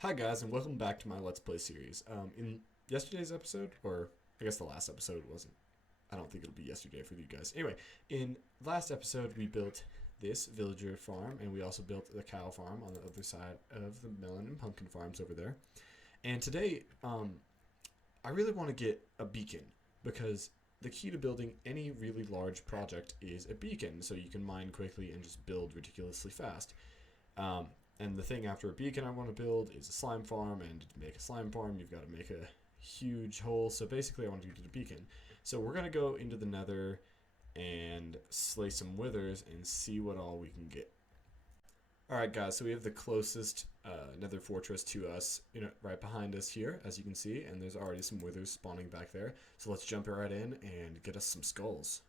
Hi guys, and welcome back to my Let's Play series. In yesterday's episode, or I guess the last episode wasn't, I don't think it'll be yesterday for you guys. Anyway, in last episode we built this villager farm, and we also built the cow farm on the other side of the melon and pumpkin farms over there. And today, I really want to get a beacon, because the key to building any really large project is a beacon, so you can mine quickly and just build ridiculously fast. And the thing after a beacon I want to build is a slime farm, and to make a slime farm you've got to make a huge hole, so basically I want to get a beacon. So we're going to go into the nether and slay some withers and see what all we can get. Alright guys, so we have the closest nether fortress to us, right behind us here, as you can see, and there's already some withers spawning back there. So let's jump right in and get us some skulls.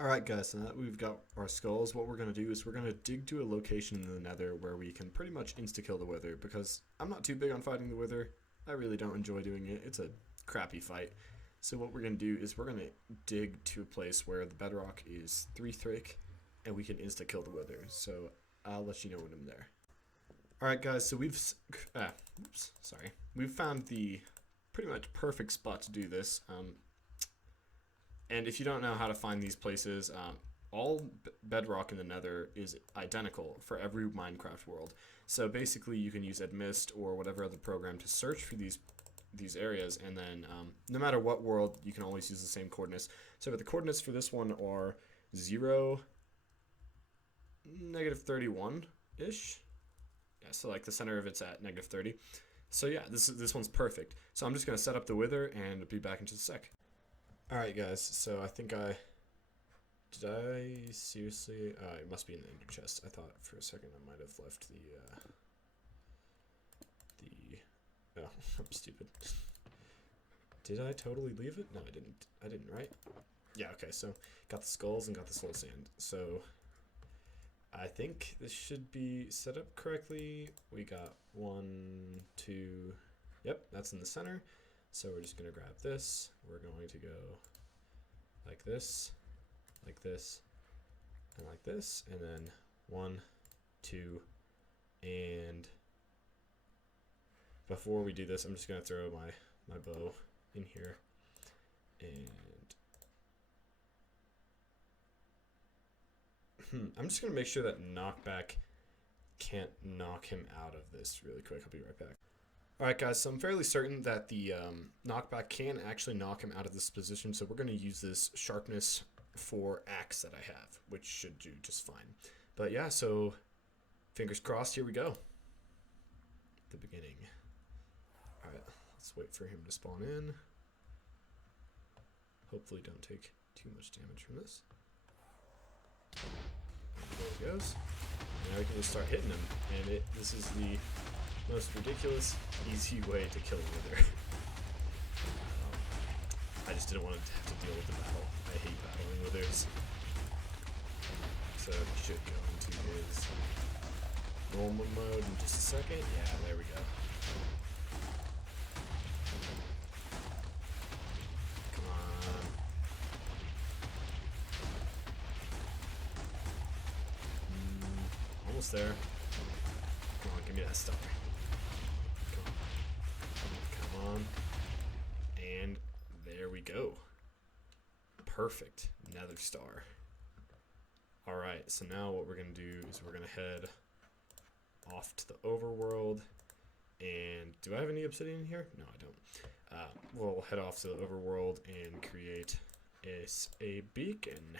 Alright guys, so now that we've got our skulls, what we're going to do is we're going to dig to a location in the nether where we can pretty much insta-kill the wither, because I'm not too big on fighting the wither. I really don't enjoy doing it. It's a crappy fight. So what we're going to do is we're going to dig to a place where the bedrock is 3 thick and we can insta-kill the wither. So I'll let you know when I'm there. Alright guys, so we've found the pretty much perfect spot to do this. And if you don't know how to find these places, all bedrock in the nether is identical for every Minecraft world. So basically you can use Admist or whatever other program to search for these areas, and then no matter what world, you can always use the same coordinates. So the coordinates for this one are 0, -31-ish. Yeah, so like the center of it's at -30. So yeah, this one's perfect. So I'm just going to set up the wither and be back in just a sec. Alright guys, so I think did I seriously, it must be in the ender chest. I thought for a second I might have left oh, I'm stupid. Did I totally leave it? No, I didn't, right? Yeah, okay, so got the skulls and got the soul sand. So I think this should be set up correctly. We got 1, 2, yep, that's in the center. So we're just going to grab this, we're going to go like this, and like this, and then 1, 2, and before we do this, I'm just going to throw my bow in here, and I'm just going to make sure that knockback can't knock him out of this really quick. I'll be right back. Alright guys, so I'm fairly certain that the knockback can actually knock him out of this position, so we're going to use this sharpness 4 axe that I have, which should do just fine. But yeah, so fingers crossed, here we go. The beginning. Alright, let's wait for him to spawn in. Hopefully don't take too much damage from this. And there he goes. Now we can just start hitting him, and this is the most ridiculous, easy way to kill a wither. I just didn't want to have to deal with the battle. I hate battling withers. is. So it should go into his normal mode in just a second. Yeah, there we go. Come on. Almost there. Come on, give me that star. Come on. And there we go. Perfect. Nether star. Alright, so now what we're going to do is we're going to head off to the overworld. And do I have any obsidian here? No, I don't. We'll head off to the overworld and create a beacon.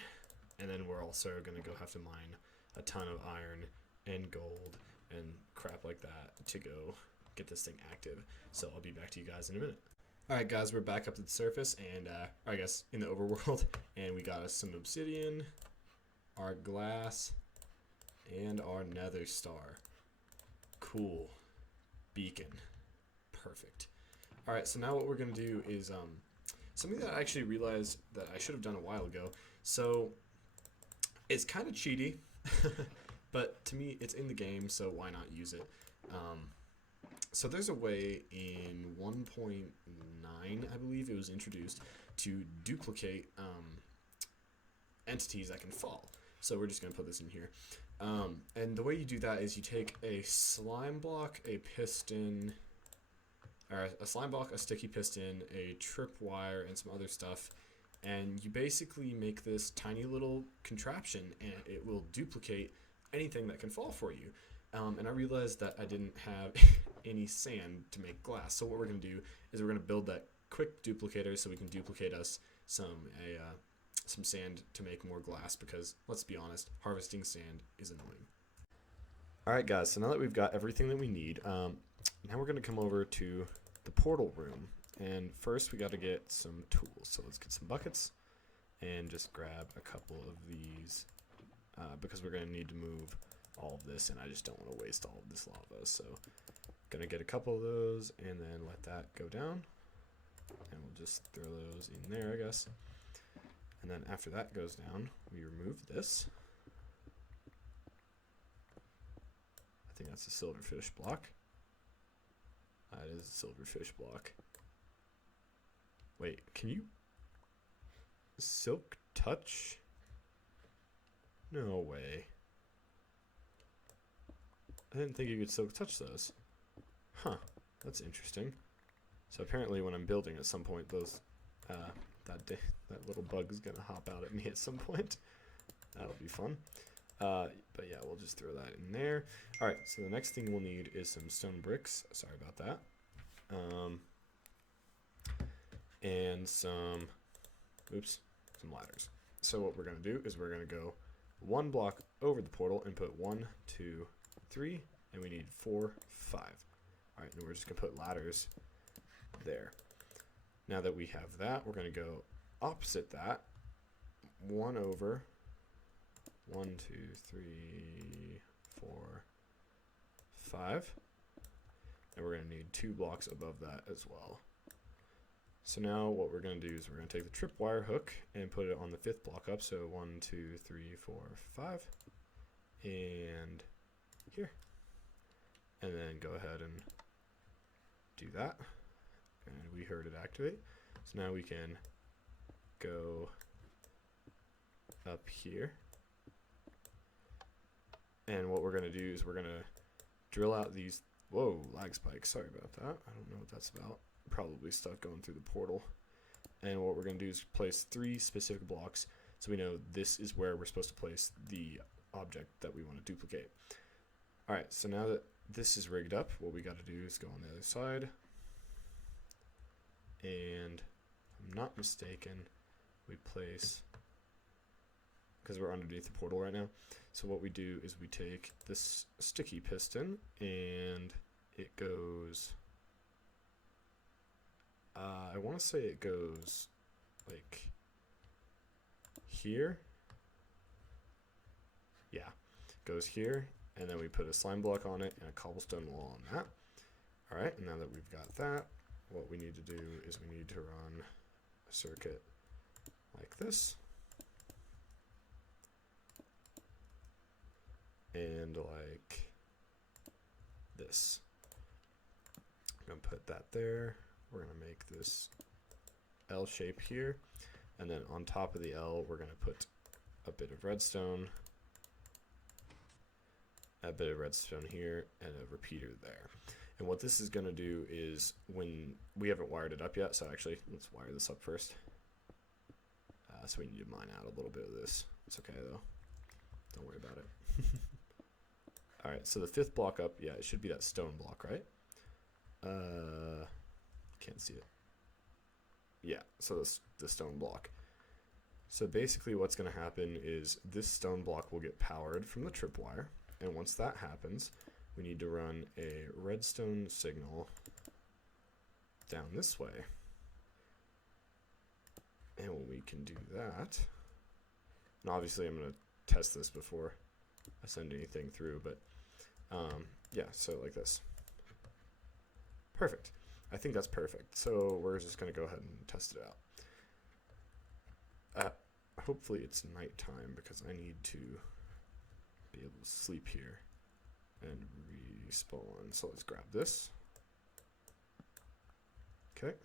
And then we're also going to go have to mine a ton of iron and gold and crap like that to go get this thing active. So I'll be back to you guys in a minute. Alright guys, we're back up to the surface and I guess in the overworld, and we got us some obsidian, our glass, and our nether star. Cool. Beacon. Perfect. Alright, so now what we're going to do is something that I actually realized that I should have done a while ago. So it's kind of cheaty, but to me it's in the game, so why not use it? So there's a way in 1.9, I believe it was introduced, to duplicate entities that can fall. So we're just going to put this in here. And the way you do that is you take a slime block, a piston, or a slime block, a sticky piston, a tripwire, and some other stuff, and you basically make this tiny little contraption, and it will duplicate anything that can fall for you. And I realized that I didn't have any sand to make glass, so what we're going to do is we're going to build that quick duplicator so we can duplicate us some sand to make more glass, because let's be honest, harvesting sand is annoying. Alright guys, so now that we've got everything that we need, now we're going to come over to the portal room, and first we got to get some tools. So let's get some buckets and just grab a couple of these because we're going to need to move all of this, and I just don't want to waste all of this lava. So gonna get a couple of those and then let that go down, and we'll just throw those in there, I guess. And then after that goes down, we remove this. I think that's a silverfish block. That is a silverfish block. Wait, can you silk touch? No way. I didn't think you could silk touch those. Huh, that's interesting. So apparently when I'm building at some point, those that little bug is gonna hop out at me at some point. That'll be fun. But yeah, we'll just throw that in there. Alright, so the next thing we'll need is some stone bricks. Sorry about that. And some ladders. So what we're gonna do is we're gonna go one block over the portal and put 1, 2, 3, and we need 4, 5. Alright, and we're just gonna put ladders there. Now that we have that, we're gonna go opposite that, 1 over, 1, 2, 3, 4, 5, and we're gonna need 2 blocks above that as well. So now what we're gonna do is we're gonna take the tripwire hook and put it on the 5th block up, so 1, 2, 3, 4, 5, and here, and then go ahead and do that, and we heard it activate. So now we can go up here, and what we're gonna do is we're gonna drill out these, whoa, lag spike, sorry about that, I don't know what that's about, probably stuff going through the portal. And what we're gonna do is place 3 specific blocks so we know this is where we're supposed to place the object that we want to duplicate. Alright, so now that this is rigged up, what we got to do is go on the other side, and if I'm not mistaken, we place, because we're underneath the portal right now, so what we do is we take this sticky piston and it goes, I want to say it goes like here, yeah, goes here, and then we put a slime block on it and a cobblestone wall on that. Alright, and now that we've got that, what we need to do is we need to run a circuit like this. and like this. I'm gonna put that there. We're gonna make this L shape here, and then on top of the L we're gonna put a bit of redstone, a bit of redstone here, and a repeater there. And what this is gonna do is, when we haven't wired it up yet, so actually let's wire this up first. So we need to mine out a little bit of this. It's okay though, don't worry about it. All right, so the 5th block up, yeah, it should be that stone block, right? Can't see it. Yeah, so this the stone block. So basically what's going to happen is this stone block will get powered from the tripwire, and once that happens, we need to run a redstone signal down this way. And when we can do that, and obviously I'm going to test this before I send anything through, but yeah, so like this. Perfect. I think that's perfect. So we're just going to go ahead and test it out. Hopefully it's nighttime because I need to be able to sleep here and respawn. So let's grab this. Okay.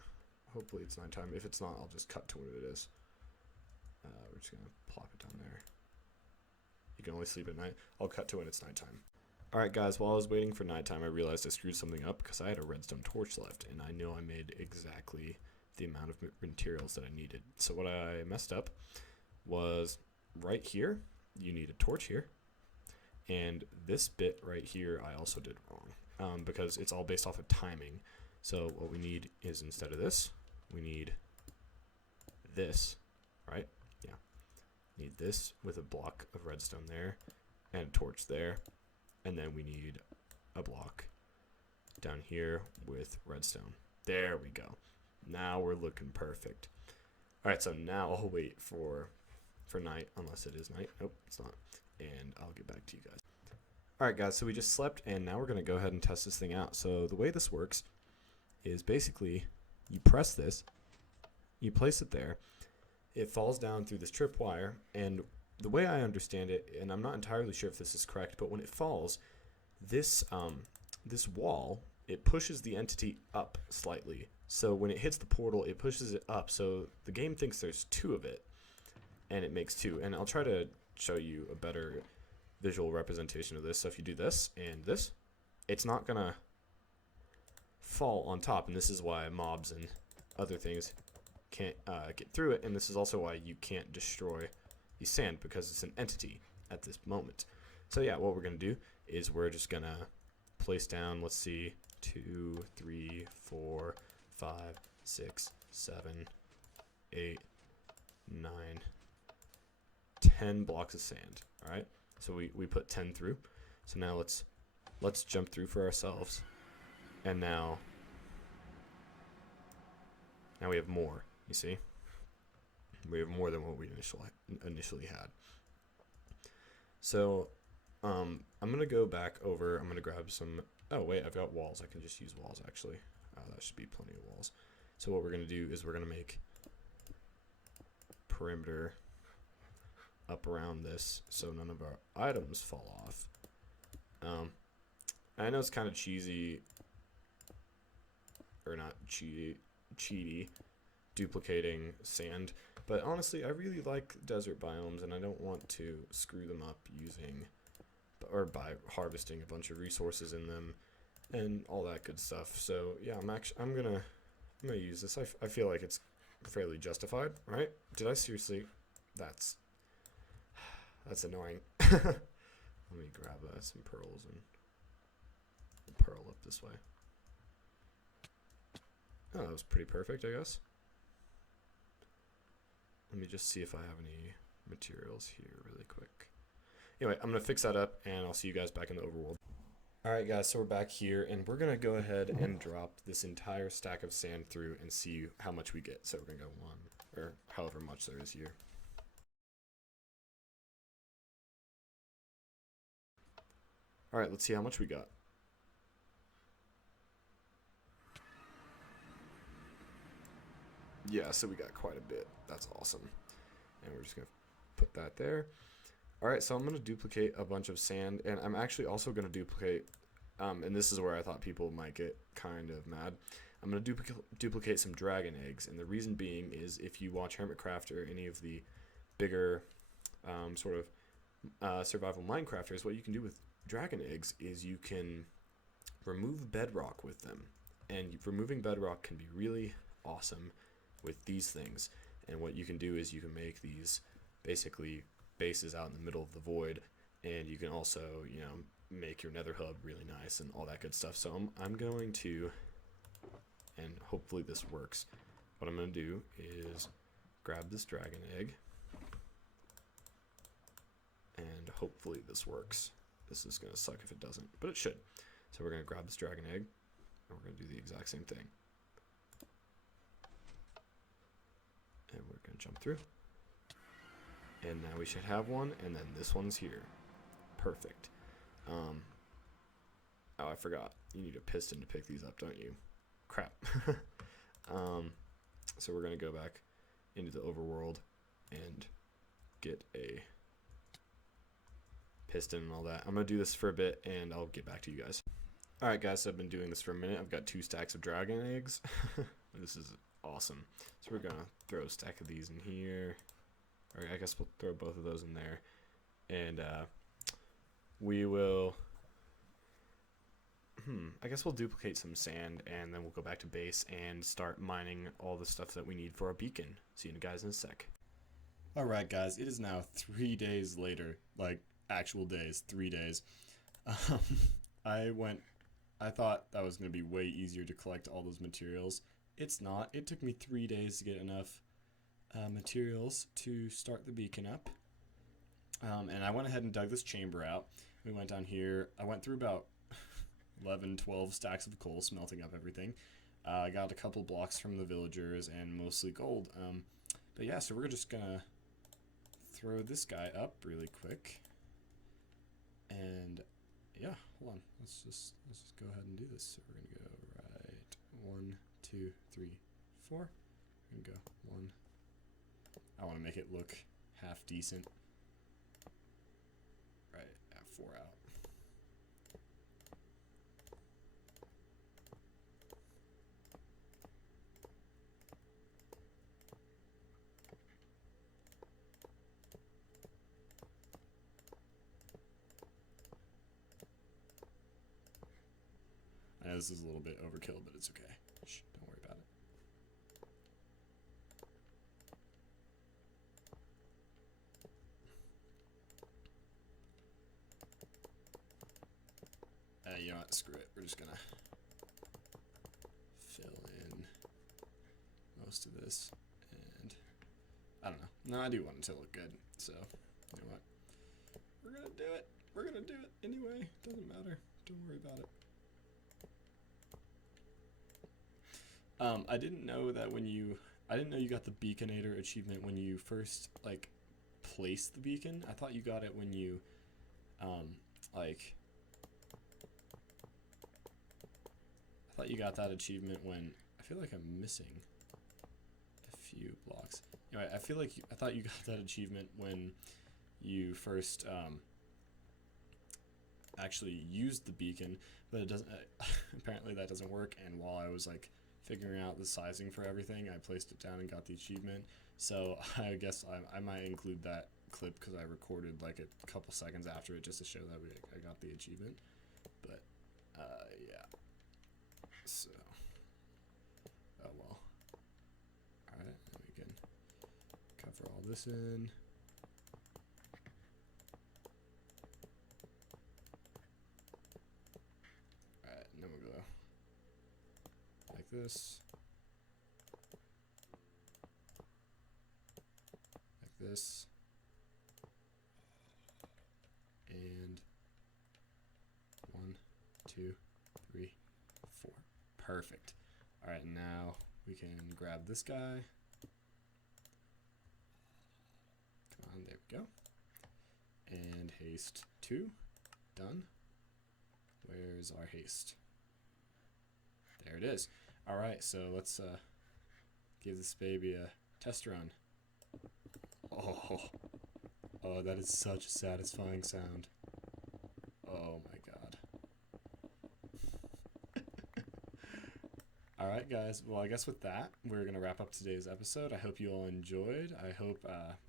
Hopefully it's nighttime. If it's not, I'll just cut to what it is. We're just going to plop it down there. You can only sleep at night. I'll cut to when it's nighttime. Alright guys, while I was waiting for nighttime, I realized I screwed something up because I had a redstone torch left, and I know I made exactly the amount of materials that I needed. So what I messed up was right here, you need a torch here, and this bit right here I also did wrong, because it's all based off of timing. So what we need is, instead of this, we need this, right? Yeah. Need this with a block of redstone there, and a torch there. And then we need a block down here with redstone. There we go. Now we're looking perfect. All right, so now I'll wait for night, unless it is night. Nope, it's not. And I'll get back to you guys. All right, guys, so we just slept, and now we're going to go ahead and test this thing out. So the way this works is basically you press this, you place it there, it falls down through this tripwire, and the way I understand it, and I'm not entirely sure if this is correct, but when it falls, this this wall, it pushes the entity up slightly. So when it hits the portal, it pushes it up. So the game thinks there's 2 of it, and it makes 2. And I'll try to show you a better visual representation of this. So if you do this and this, it's not gonna fall on top, and this is why mobs and other things can't get through it. And this is also why you can't destroy the sand, because it's an entity at this moment. So yeah, what we're gonna do is we're just gonna place down, let's see, 2, 3, 4, 5, 6, 7, 8, 9, 10 blocks of sand. All right, so we put 10 through. So now let's jump through for ourselves, and now we have more. You see, we have more than what we initially had. So I'm gonna go back over. I'm gonna grab some. Oh wait, I've got walls. I can just use walls actually. That should be plenty of walls. So what we're gonna do is we're gonna make perimeter up around this so none of our items fall off. I know it's kind of cheesy, or not cheaty, duplicating sand, but honestly I really like desert biomes, and I don't want to screw them up using or by harvesting a bunch of resources in them and all that good stuff. So yeah, I'm gonna use this. I feel like it's fairly justified, right? Did I seriously? That's annoying. Let me grab some pearls and pearl up this way. Oh, that was pretty perfect, I guess. Let me just see if I have any materials here really quick. Anyway, I'm going to fix that up, and I'll see you guys back in the overworld. Alright guys, so we're back here, and we're going to go ahead and drop this entire stack of sand through and see how much we get. So we're going to go 1, or however much there is here. Alright, let's see how much we got. Yeah, so we got quite a bit. That's awesome. And we're just going to put that there. Alright, so I'm going to duplicate a bunch of sand, and I'm actually also going to duplicate, and this is where I thought people might get kind of mad. I'm going to duplicate some dragon eggs, and the reason being is if you watch Hermitcraft or any of the bigger sort of survival Minecrafters, what you can do with dragon eggs is you can remove bedrock with them. And removing bedrock can be really awesome with these things. And what you can do is you can make these basically bases out in the middle of the void, and you can also, you know, make your nether hub really nice and all that good stuff. So I'm going to, and hopefully this works, what I'm going to do is grab this dragon egg, and hopefully this works. This is going to suck if it doesn't, but it should. So we're going to grab this dragon egg, and we're going to do the exact same thing. And we're going to jump through. And now we should have one, and then this one's here. Perfect. Oh, I forgot. You need a piston to pick these up, don't you? Crap. So we're going to go back into the overworld and get a piston and all that. I'm going to do this for a bit, and I'll get back to you guys. Alright guys, so I've been doing this for a minute. I've got 2 stacks of dragon eggs. This is awesome. So we're going to throw a stack of these in here. Or I guess we'll throw both of those in there. And we will... I guess we'll duplicate some sand, and then we'll go back to base and start mining all the stuff that we need for our beacon. See you guys in a sec. Alright guys, it is now 3 days later. Like, actual days. 3 days. I thought that was going to be way easier to collect all those materials. It's not. It took me 3 days to get enough materials to start the beacon up. And I went ahead and dug this chamber out. We went down here. I went through about 11, 12 stacks of coal, smelting up everything. I got a couple blocks from the villagers and mostly gold. But yeah, so we're just gonna throw this guy up really quick. And yeah, hold on. Let's just go ahead and do this. So we're gonna go right 1, 2, 3, 4. We're gonna go 1. I want to make it look half decent. Right, 4 out. I know this is a little bit overkill, but it's okay. Shh, don't worry about it. You know what, screw it. We're just gonna fill in most of this, and I don't know. No, I do want it to look good, so you know what? We're gonna do it. We're gonna do it anyway. Doesn't matter. Don't worry about it. I didn't know that I didn't know you got the Beaconator achievement when you first, like, placed the beacon. I thought you got it when you, like, I thought you got that achievement when, I feel like I'm missing a few blocks. Anyway, I thought you got that achievement when you first, actually used the beacon, but it doesn't, apparently that doesn't work, and while I was, like, figuring out the sizing for everything, I placed it down and got the achievement. So I guess I might include that clip because I recorded like a couple seconds after it just to show that I got the achievement. But yeah. So oh well. Alright, and we can cover all this in. Alright, and then we'll go like this, like this, and 1, 2, 3, 4. Perfect. All right, now we can grab this guy. Come on, there we go. And haste 2. Done. Where's our haste? There it is. All right, so let's give this baby a test run. Oh Oh, that is such a satisfying sound. Oh my god. Alright guys, well I guess with that, we're going to wrap up today's episode. I hope you all enjoyed. I hope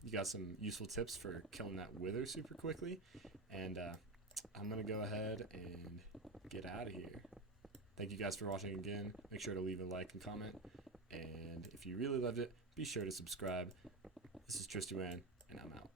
you got some useful tips for killing that wither super quickly. And I'm going to go ahead and get out of here. Thank you guys for watching again. Make sure to leave a like and comment. And if you really loved it, be sure to subscribe. This is Tristan, and I'm out.